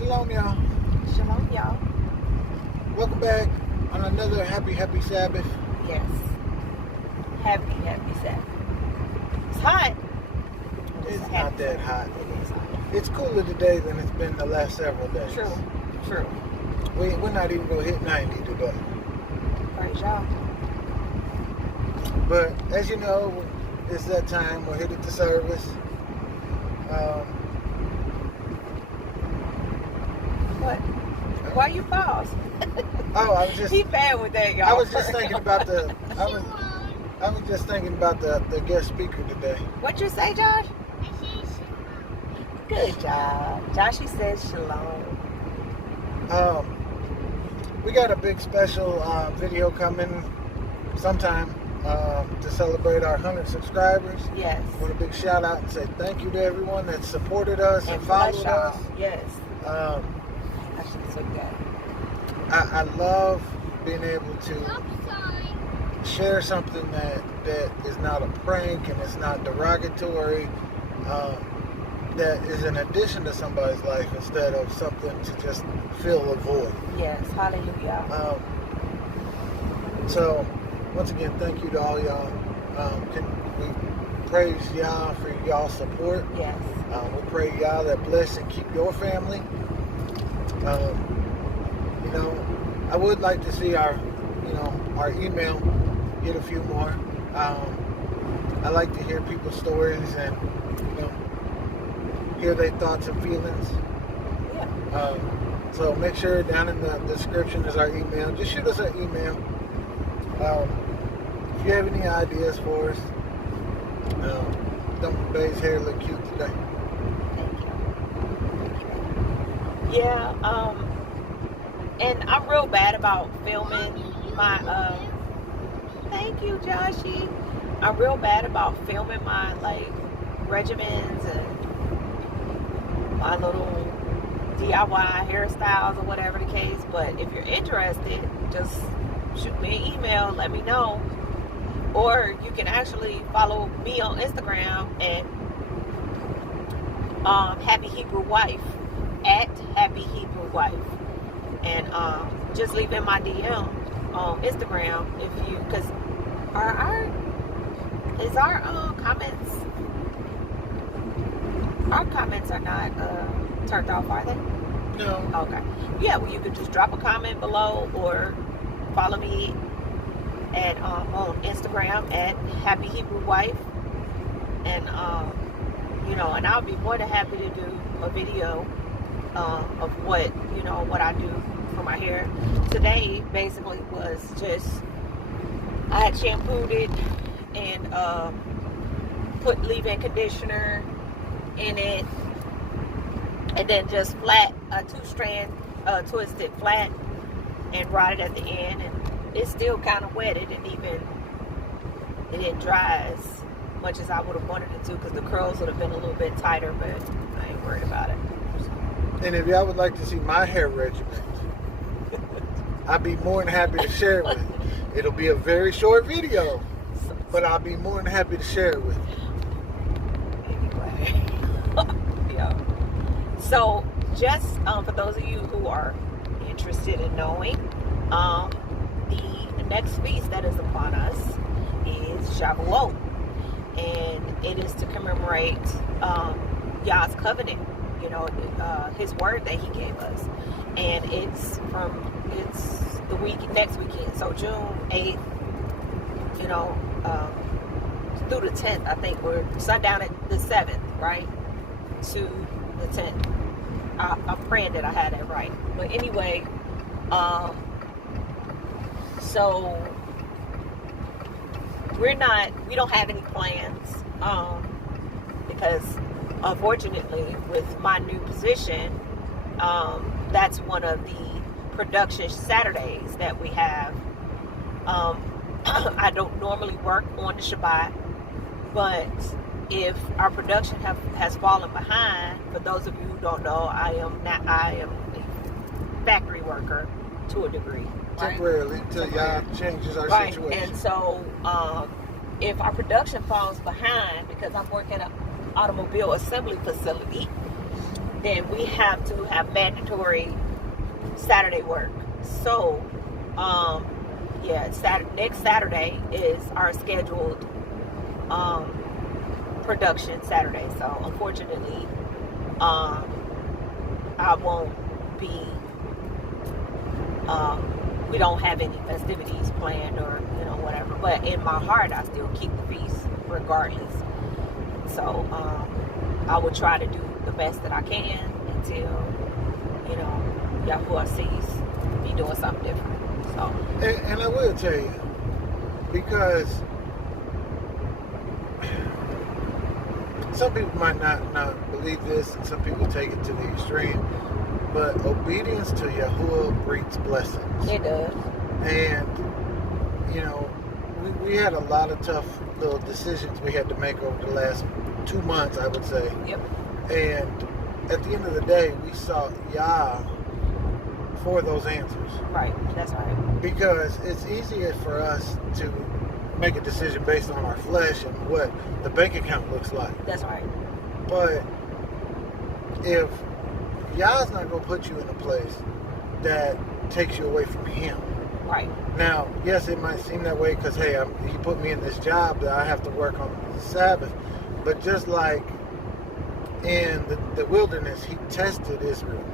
Shalom Y'all. Shalom Y'all. Welcome back on another happy Sabbath. Yes. Happy Sabbath. It's hot. It's not that hot. It is hot. It's cooler today than it's been the last several days. True. We're not even going to hit 90 today. Praise y'all. But as you know, it's that time. We're headed to service. What? Why you pause? Oh, I was just. He bad with that, y'all. I was just thinking about the. I was just thinking about the guest speaker today. What you say, Josh? Good job. Joshy says shalom. We got a big special video coming sometime to celebrate our 100 subscribers. Yes. I want a big shout out and say thank you to everyone that supported us and followed us. Yes. I should have took that. I love being able to share something that is not a prank and it's not derogatory, that is an addition to somebody's life instead of something to just fill a void. Yes, hallelujah. So, once again, thank you to all y'all. We praise y'all for y'all's support. Yes. We pray y'all that bless and keep your family. I would like to see our email get a few more. I like to hear people's stories and, hear their thoughts and feelings. Yeah. So make sure down in the description is our email. Just shoot us an email. If you have any ideas for us, Dump Bay's hair look cute today. Thank you. Yeah, and I'm real bad about filming my, thank you, Joshy. I'm real bad about filming my, regimens and my little DIY hairstyles or whatever the case. But if you're interested, just shoot me an email, let me know. Or you can actually follow me on Instagram at Happy Hebrew Wife, at Happy Hebrew Wife. And just leave in my DM on Instagram if you, because our comments are not turned off, are they? No. Okay. Yeah, well, you could just drop a comment below or follow me at on Instagram at Happy Hebrew Wife, and and I'll be more than happy to do a video of what I do for my hair. Today basically was just I had shampooed it and put leave-in conditioner in it, and then just flat a 2-strand twisted flat and ride it at the end, and it's still kind of wet. It didn't dry as much as I would have wanted it to, because the curls would have been a little bit tighter, but I ain't worried about it. And if y'all would like to see my hair regimen, I'd be more than happy to share it with you. It'll be a very short video, but I'll be more than happy to share it with you. Anyway. Yeah. So, just for those of you who are interested in knowing, the next feast that is upon us is Shabbat, and it is to commemorate Yah's covenant, his word that he gave us, and it's the next weekend, so June 8th, through the 10th, I think we're sundown at the 7th, right, to the 10th. I'm praying that I had that right, but anyway, so we don't have any plans, because unfortunately with my new position, that's one of the production Saturdays that we have. I don't normally work on the Shabbat, but if our production has fallen behind, for those of you who don't know, I am a factory worker to a degree. Temporarily, until y'all changes our situation. And so, if our production falls behind, because I'm working at an automobile assembly facility, then we have to have mandatory Saturday work. So, next Saturday is our scheduled production Saturday. So, unfortunately, I won't be. We don't have any festivities planned or whatever. But in my heart, I still keep the feast regardless. So, I will try to do the best that I can until Yahuwah sees me doing something different. So, and I will tell you, because some people might not believe this, and some people take it to the extreme, but obedience to Yahuwah breeds blessings. It does. And we had a lot of tough little decisions we had to make over the last 2 months, I would say. Yep. And at the end of the day, we sought Yah for those answers. Right. That's right. Because it's easier for us to make a decision based on our flesh and what the bank account looks like. That's right. But if Yah's not going to put you in a place that takes you away from Him. Right. Now, yes, it might seem that way because, hey, He put me in this job that I have to work on the Sabbath. But just like in the wilderness, He tested Israel,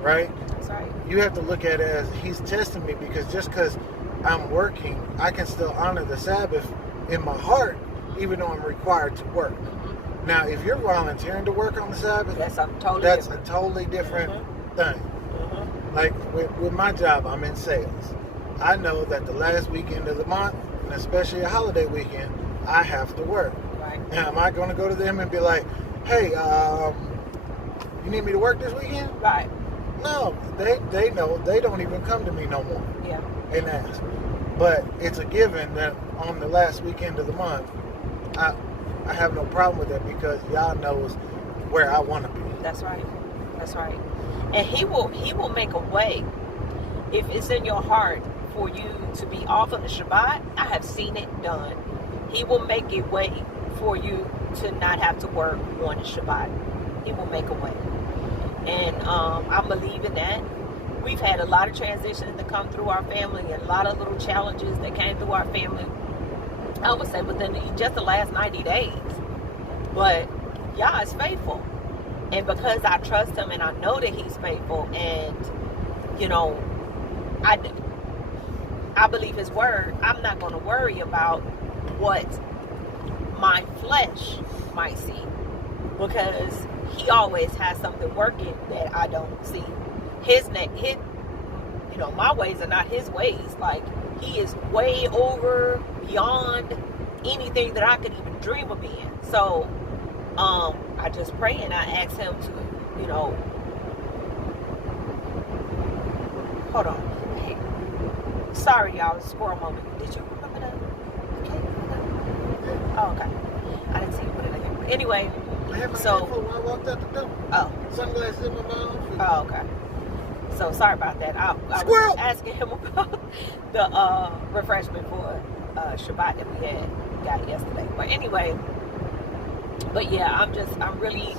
right? That's right. You have to look at it as He's testing me, because just because I'm working, I can still honor the Sabbath in my heart, even though I'm required to work. Mm-hmm. Now, if you're volunteering to work on the Sabbath, that's something totally that's different. a totally different thing. Mm-hmm. Like with my job, I'm in sales. I know that the last weekend of the month, and especially a holiday weekend, I have to work. Right. Now, am I going to go to them and be like, hey, you need me to work this weekend? Right. No, they know. They don't even come to me no more Yeah. and ask. But it's a given that on the last weekend of the month, I have no problem with that, because Yah knows where I want to be. That's right. That's right. And He will make a way if it's in your heart for you to be off on the Shabbat. I have seen it done. He will make a way for you to not have to work on the Shabbat. He will make a way. And I'm believing that. We've had a lot of transitions that come through our family, and a lot of little challenges that came through our family, I would say within just the last 90 days. But Yah is faithful. And because I trust Him and I know that He's faithful, and, I believe His word, I'm not going to worry about what my flesh might see, because He always has something working that I don't see. My ways are not His ways. Like, He is way over, beyond anything that I could even dream of being. So, I just pray and I ask Him to, hold on. Hey, sorry, y'all, squirrel moment. Did you remember that? Okay. Oh, okay. I didn't see you put it in there. Anyway, I had my so headphone when I walked out the door. Oh. Sunglasses in my mouth. Oh, okay. So sorry about that. I was asking him about the refreshment for Shabbat that we got yesterday. But anyway, I'm really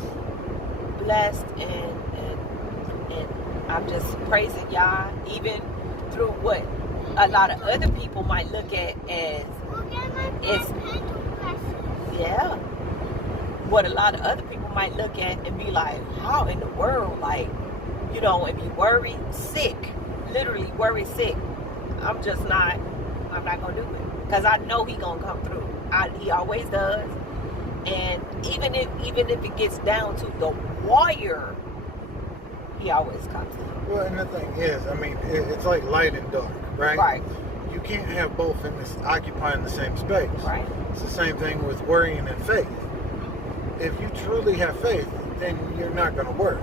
blessed, and I'm just praising Yah, even through what a lot of other people might look at as what a lot of other people might look at and be like, how in the world, like, and be worried sick, literally worried sick. I'm not gonna do it, because I know He gonna come through. He always does. And even if it gets down to the wire, He always comes through. Well, and the thing is, it's like light and dark, right? Right. You can't have both in this occupying the same space. Right. It's the same thing with worrying and faith. If you truly have faith, then you're not going to worry.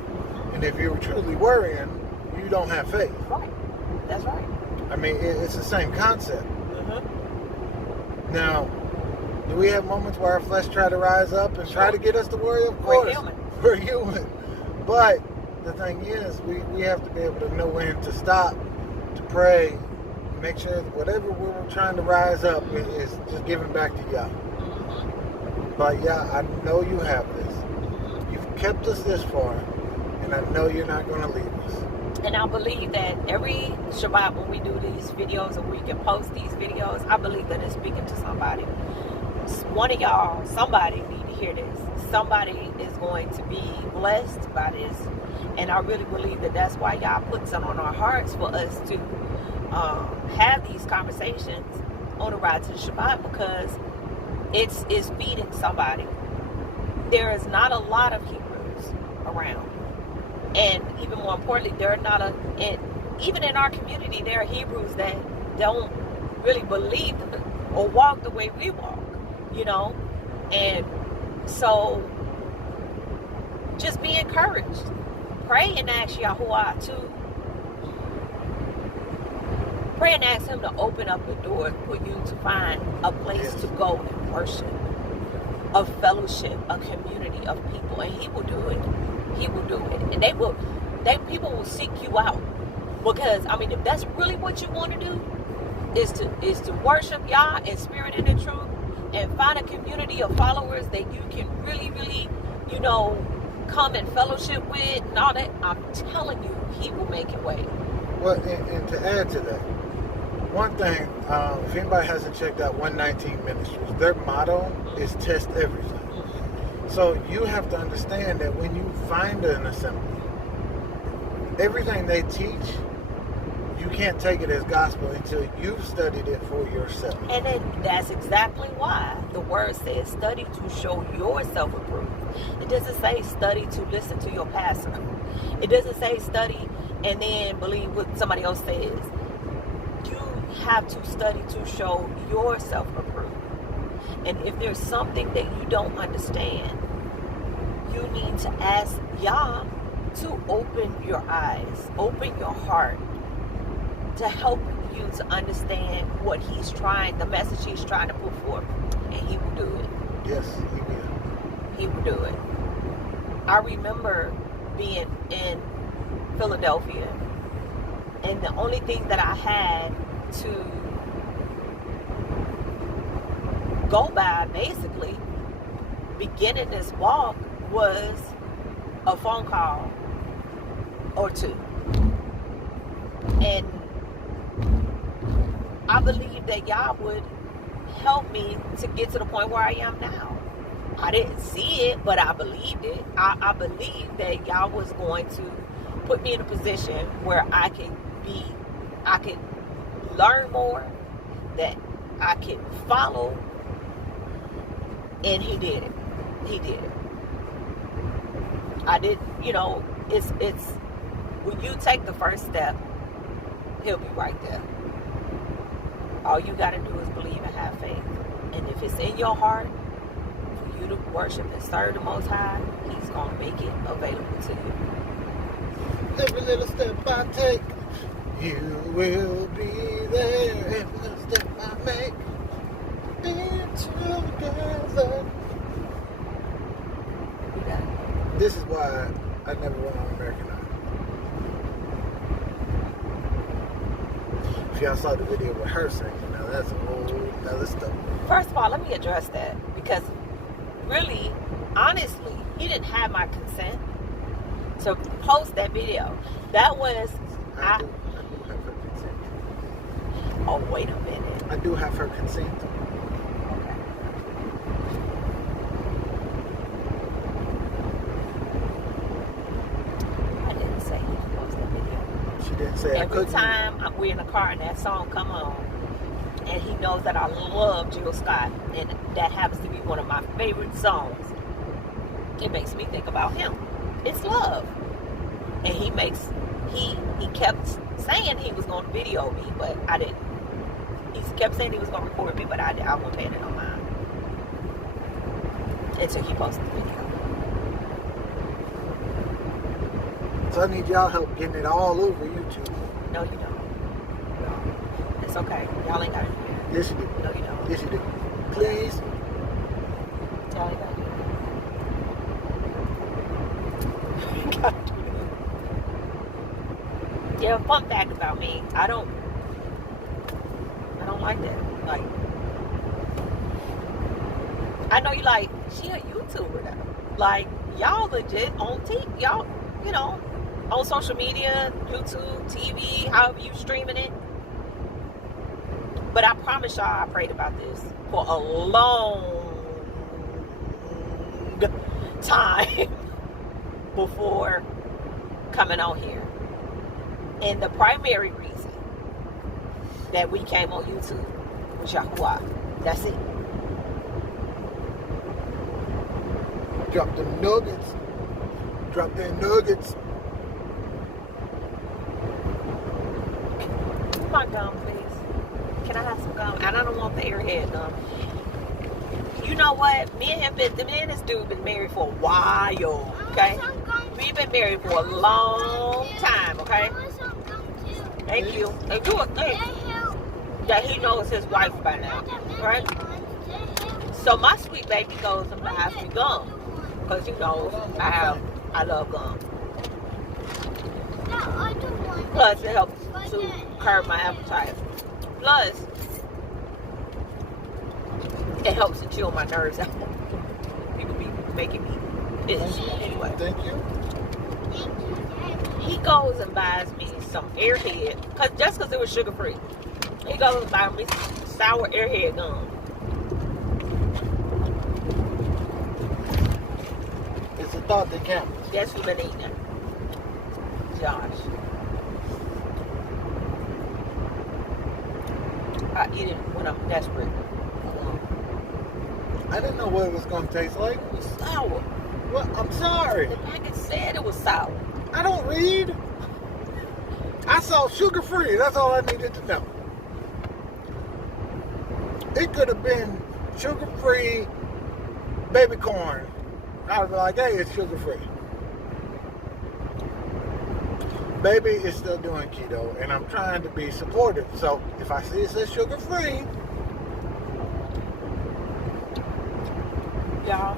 And if you're truly worrying, you don't have faith. Right. That's right. It's the same concept. Mm-hmm. Now, do we have moments where our flesh try to rise up and try to get us to worry? Of course. We're human. But the thing is, we have to be able to know when to stop, to pray, make sure that whatever we're trying to rise up is just giving back to Yah. Mm-hmm. But Yah, I know you have this. You've kept us this far. And I know you're not going to leave us. And I believe that every Shabbat when we do these videos or we can post these videos, I believe that it's speaking to somebody. One of y'all, somebody need to hear this. Somebody is going to be blessed by this. And I really believe that that's why y'all put some on our hearts for us to have these conversations on the ride to the Shabbat, because it's feeding somebody. There is not a lot of Hebrews around. And even more importantly, even in our community, there are Hebrews that don't really believe or walk the way we walk, you know. And so just be encouraged. Pray and ask Yahuwah to pray and ask him to open up the door for you to find a place to go and worship, a fellowship, a community of people, and he will do it. He will do it. And people will seek you out. Because, I mean, if that's really what you want to do, is to worship Yah in spirit and in truth, and find a community of followers that you can really, really, you know, come and fellowship with and all that, I'm telling you, he will make it way. Well, and to add to that, one thing, if anybody hasn't checked out 119 Ministries, their motto is test everything. So you have to understand that when you find an assembly, everything they teach, you can't take it as gospel until you've studied it for yourself. And then that's exactly why the word says study to show yourself approved. It doesn't say study to listen to your pastor. It doesn't say study and then believe what somebody else says. You have to study to show yourself approved. And if there's something that you don't understand, you need to ask Yah to open your eyes, open your heart, to help you to understand what he's trying, the message he's trying to put forth. And he will do it. Yes, he will. He will do it. I remember being in Philadelphia, and the only thing that I had to go by, basically, beginning this walk, was a phone call or two. And I believe that Yah would help me to get to the point where I am now. I didn't see it, but I believed it. I believed that Yah was going to put me in a position where I could learn more, that I could follow, and he did it. He did it. I did, you know, it's when you take the first step, he'll be right there. All you got to do is believe and have faith. And if it's in your heart for you to worship and serve the Most High, he's going to make it available to you. Every little step I take, you will be there. Every little step I make, together. This is why I never went on American Idol. If y'all saw the video with her singing, now that's a whole other stuff. First of all, let me address that, because really, honestly, he didn't have my consent to post that video. That was I do have her consent. Oh, wait a minute. I do have her consent. Okay. I didn't say he could post that video. She didn't say I couldn't. Every time we're in the car and that song come on, and he knows that I love Jill Scott, and that happens to be one of my favorite songs, it makes me think about him. It's love. And he kept saying he was going to video me, but I didn't. He kept saying he was going to record me, but I wasn't paying it no mind until he posted the video. So I need y'all help getting it all over YouTube. No, you don't. No. It's okay. Y'all ain't got to do that. Yes, you do. No, you don't. Yes, you do. Please. Y'all ain't got to do that. You got to do that. Yeah, fun fact about me. I don't like that. Like, I know you like, she a YouTuber though. Like, y'all legit on TV. Y'all you know, on social media, YouTube, TV, however you streaming it. But I promise y'all, I prayed about this for a long time before coming on here. And the primary reason that we came on YouTube was Yahuwah. That's it. Drop the nuggets. Drop them nuggets. My gum, please. Can I have some gum? And I don't want the airhead gum. You know what? Me and this dude been married for a while, okay? We've been married for a long time, okay? Thank you. And do a thing that he knows his wife by now, right? So my sweet baby goes and buys me gum. Because you know I love gum. Plus it helps to curb my appetite. Plus it helps to chill my nerves out. People be making me itch. Anyway. Thank you. He goes and buys me some Airhead, just because it was sugar free. He goes and buys me sour Airhead gum. It's a thought that counts. Guess who been eating it? Josh. I eat it when I'm desperate. I didn't know what it was going to taste like. It was sour. Well, I'm sorry. The packet said it was sour. I don't read. I saw sugar free. That's all I needed to know. It could have been sugar free baby corn. I would be like, hey, it's sugar free. Baby is still doing keto, and I'm trying to be supportive. So if I see it says sugar free, y'all,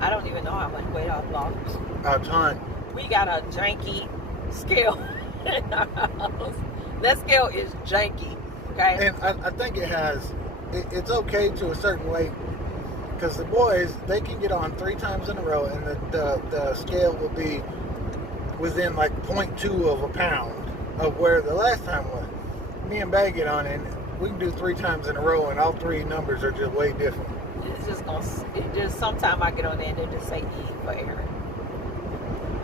I don't even know how much weight I've lost. a ton. We got a janky scale in our house. That scale is janky, okay? And I think it's okay to a certain weight, because the boys, they can get on 3 times in a row, and the scale will be within like 0.2 of a pound of where the last time was. Me and Bay get on, and we can do 3 times in a row, and all 3 numbers are just way different. It's just sometimes I get on there and they just say E for error.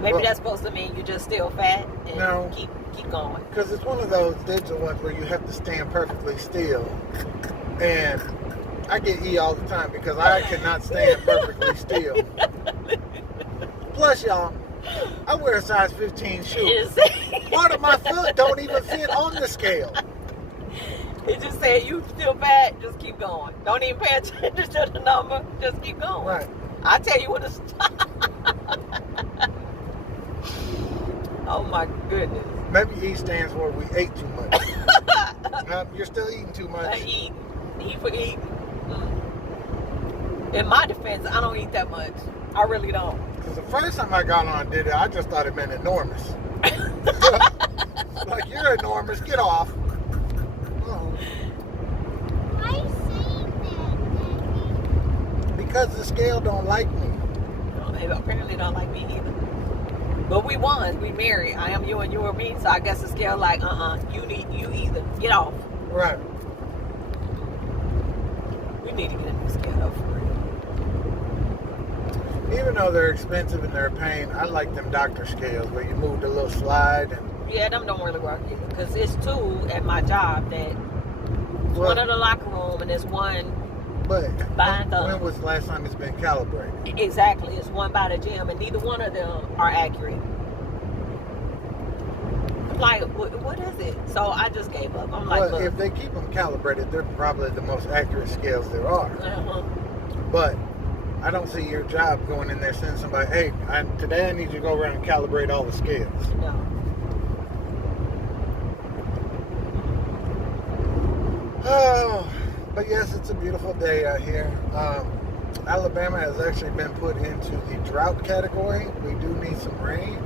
Maybe that's supposed to mean you're just still fat and no, keep going. Because it's one of those digital ones where you have to stand perfectly still. And I get E all the time because I cannot stand perfectly still. Plus, y'all, I wear a size 15 shoe. Part of my foot don't even fit on the scale. It just said you still fat, just keep going. Don't even pay attention to the number, just keep going. Right. I'll tell you when to stop. Oh my goodness. Maybe E stands for we ate too much. You're still eating too much. I eat for eating. In my defense, I don't eat that much. I really don't. Because the first time I got on and did it, I just thought it meant enormous. Like, you're enormous, get off. Oh. Why are you saying that, Daddy? Because the scale don't like me. No, they apparently don't like me either. But we won. We married. I am you and you are me. So I guess the scale like, you either. Get off. Right. We need to get a new scale up for real. Even though they're expensive and they're a pain, I like them doctor scales where you move the little slide. And yeah, them don't really work either. Because it's 2 at my job that one in the locker room and there's one by the... When was the last time it's been calibrated? Exactly. It's one by the gym and neither one of them are accurate. I'm like, what is it? So I just gave up. I'm like, Well, if they keep them calibrated, they're probably the most accurate scales there are. Uh-huh. But I don't see your job going in there saying to somebody, hey, today I need you to go around and calibrate all the scales. No. Oh, but yes, it's a beautiful day out here. Alabama has actually been put into the drought category. We do need some rain.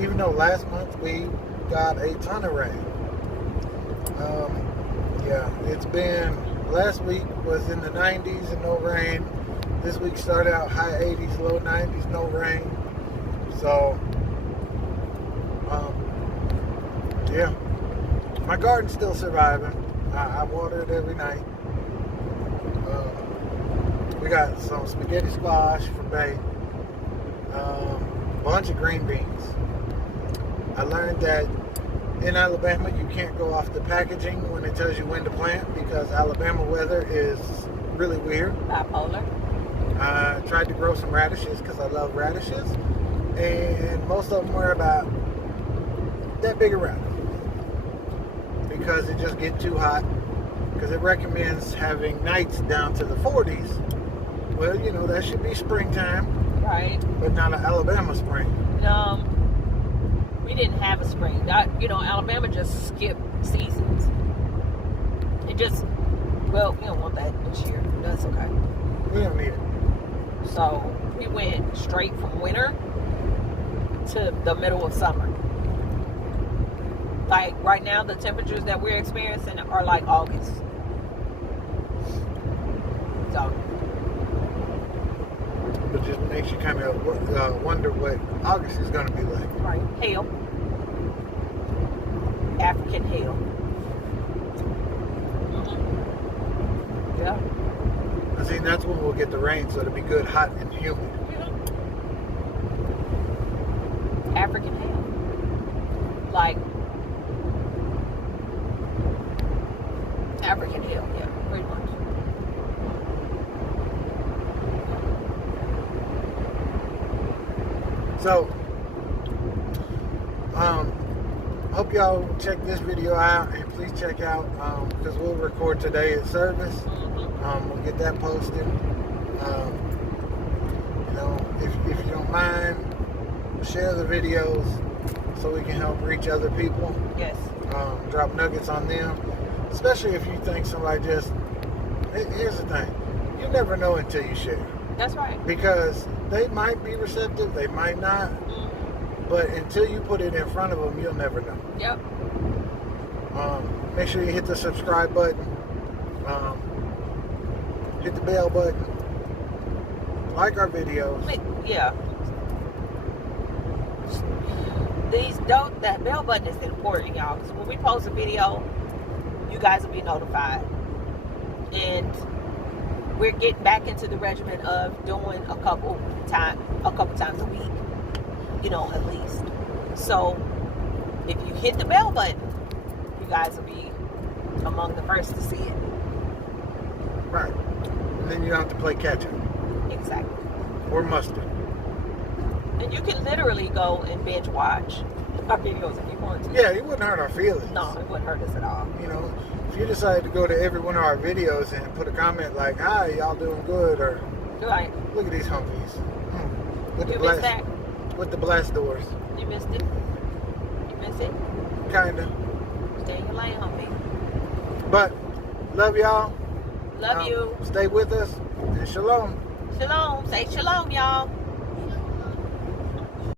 Even though last month we got a ton of rain. Yeah, it's been, last week was in the 90s and no rain. This week started out high 80s, low 90s, no rain. So, yeah. My garden's still surviving. I water it every night. We got some spaghetti squash for bait. A bunch of green beans. I learned that in Alabama you can't go off the packaging when it tells you when to plant because Alabama weather is really weird. Bipolar. I tried to grow some radishes because I love radishes, and most of them were about that big around because it just get too hot. Because it recommends having nights down to the 40s. Well, you know, that should be springtime. Right. But not an Alabama spring. We didn't have a spring. Alabama just skipped seasons. It just, well, we don't want that this year. That's okay. We don't need it. So we went straight from winter to the middle of summer. Like right now, the temperatures that we're experiencing are like August. So. But just makes you kind of wonder what August is going to be like. Right. Hail. African hail. Mm-hmm. Yeah. I think that's when we'll get the rain, so it'll be good, hot, and humid. Mm-hmm. African hail. Like African hail, yeah, pretty much. So, hope y'all check this video out, and please check out, because we'll record today at service. Mm-hmm. We'll get that posted. If you don't mind, share the videos so we can help reach other people. Yes. Drop nuggets on them, especially if you think somebody just. Here's the thing: you never know until you share. That's right. Because they might be receptive, they might not, but until you put it in front of them, you'll never know. Yep. Make sure you hit the subscribe button, hit the bell button, like our videos. Yeah. That bell button is important, y'all, because when we post a video, you guys will be notified. And we're getting back into the regimen of doing a couple times a week, at least. So if you hit the bell button, you guys will be among the first to see it. Right. And then you don't have to play catch up. Exactly. Or mustard. And you can literally go and binge watch our videos if you want to. Yeah, it wouldn't hurt our feelings. No, it wouldn't hurt us at all. If you decided to go to every one of our videos and put a comment like, "Hi, y'all doing good," or Right. "Look at these humpies." You missed that? With the blast doors. You missed it? You missed it? Kinda. Stay in your lane, homie. But, love y'all. Love you. Stay with us. And shalom. Shalom. Say shalom, y'all.